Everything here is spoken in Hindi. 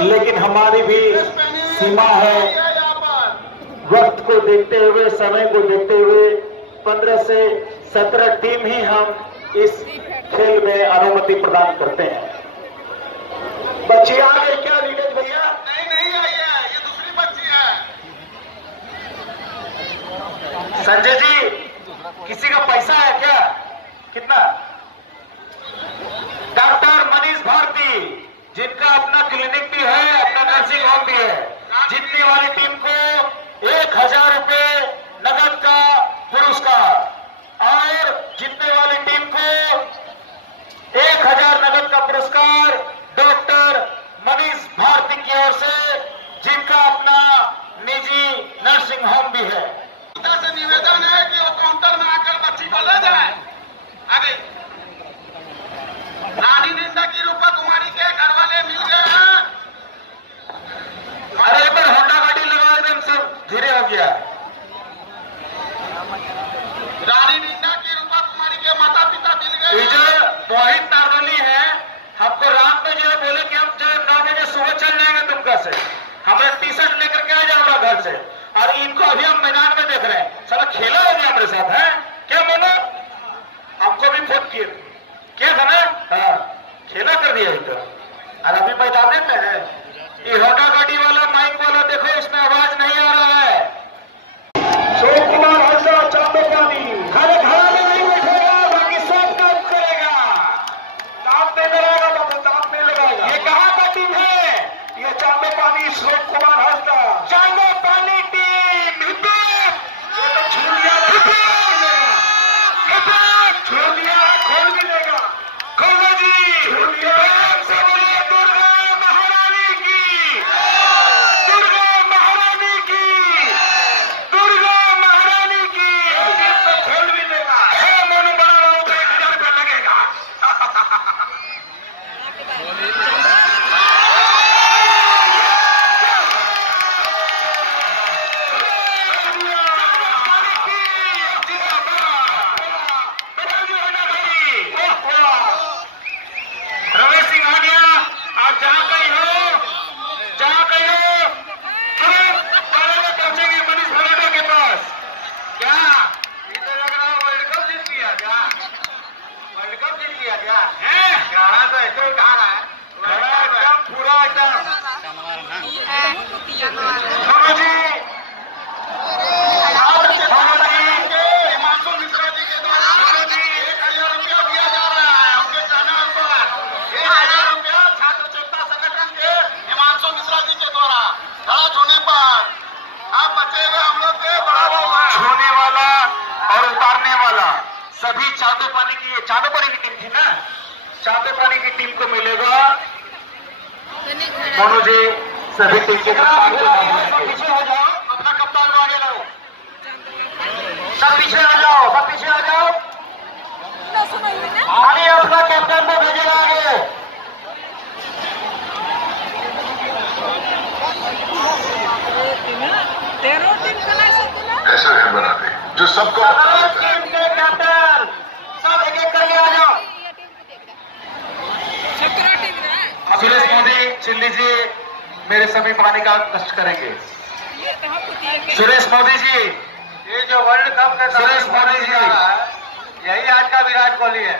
लेकिन हमारी भी सीमा है। वक्त को देखते हुए, समय को देखते हुए 15 से 17 टीम ही हम इस खेल में अनुमति प्रदान करते हैं। बच्ची आ गई क्या नीरज भैया? नहीं आई है, ये दूसरी बच्ची है। संजय जी, किसी का पैसा है क्या? कितना? डॉक्टर मनीष भारती, जिनका अपना क्लिनिक भी है, अपना नर्सिंग होम भी है, जीतने वाली टीम को 1000 रुपए नगद का पुरस्कार और जीतने वाली टीम को 1000 नगद का पुरस्कार डॉक्टर मनीष भारती की ओर से, जिनका अपना निजी नर्सिंग होम भी है। से निवेदन है कि वो काउंटर में आकर बच्ची को ले जाए। अरे रानी निंदा की रूपा कुमारी के घर वाले मिल गए हैं। अरे एक बार होंडा गाड़ी लगा, एकदम सब धीरे हो गया। रानी निंदा की रूपा कुमारी के माता पिता मिल गए। ये जो मोहित नारवली है, हमको रात में जो बोले कि हम जो 9 बजे सुबह चल जाएंगे तुमका से, हमारा टी शर्ट लेकर के आ जाओ हमारा घर से, और इनको अभी हम मैदान में देख रहे हैं। साला खेला हो गया हमारे साथ है क्या? बोलो, हमको भी फोन किए क्या था ना? हाँ, खेला कर दिया तो, और अभी मैदान में है। ये होंडा गाड़ी वाला माइक वाला देखो, इसमें आवाज नहीं आ रहा है। अशोक कुमार हंसा चांदो पानी खाली घड़ा में नहीं बैठेगा, बाकी सब काम करेगा। दांत नहीं लगाएगा बाबू, दांत नहीं लगाएगा। ये कहाँ का टीम है? ये चांदो पानी अशोक कुमार हंसा चांदो पानी टीम। ये तो छू लिया, छू लिया, खोल भी देगा। खोलो जी, छू लिया। से बोलिए दुर्गा महारानी की, दुर्गा महारानी की, दुर्गा महारानी की। तो खोल भी देगा। मोनू बना रहा हूँ, 1000 रुपया लगेगा। रमेश सिंह आ गया। आप जहां कहीं हो, तुरंत पाले में पहुंचेंगे मनीष भालेडो के पास। क्या ये तो लग रहा है वर्ल्ड कप जीत गया क्या? वर्ल्ड कप जीत गया क्या? कहा तो ऐसे कहा रहा है, एकदम पूरा एकदम। सोनू जी, हिमांशु मिश्रा जी के द्वारा 1000 रुपया दिया जा रहा है उनके चैनल पर। 1000 रुपया छात्र चेतना संगठन के हिमांशु मिश्रा जी के द्वारा खड़ा छूने पर आप बचे हुए हम लोग के बराबर हुए। छूने वाला और उतारने वाला सभी चांदो पानी की, चांदो पानी की टीम थी ना, चांदो पानी की टीम को मिलेगा। मोनू जी, सभी टीम के कप्तान को पीछे हो जाओ, अपना कप्तान को आगे लाओ। सब पीछे आ जाओ, सब पीछे आ जाओ। आगे अपना कैप्टन को भेजेगा आगे। ऐसा है बनाते जो सबको टीम के कैप्टन सब एक एक करके आ जाओ। सुरेश मोदी चिल्ली जी मेरे सभी पानी का कष्ट करेंगे। सुरेश मोदी जी, ये जो वर्ल्ड कप का सुरेश मोदी जी, यही आज का विराट कोहली है।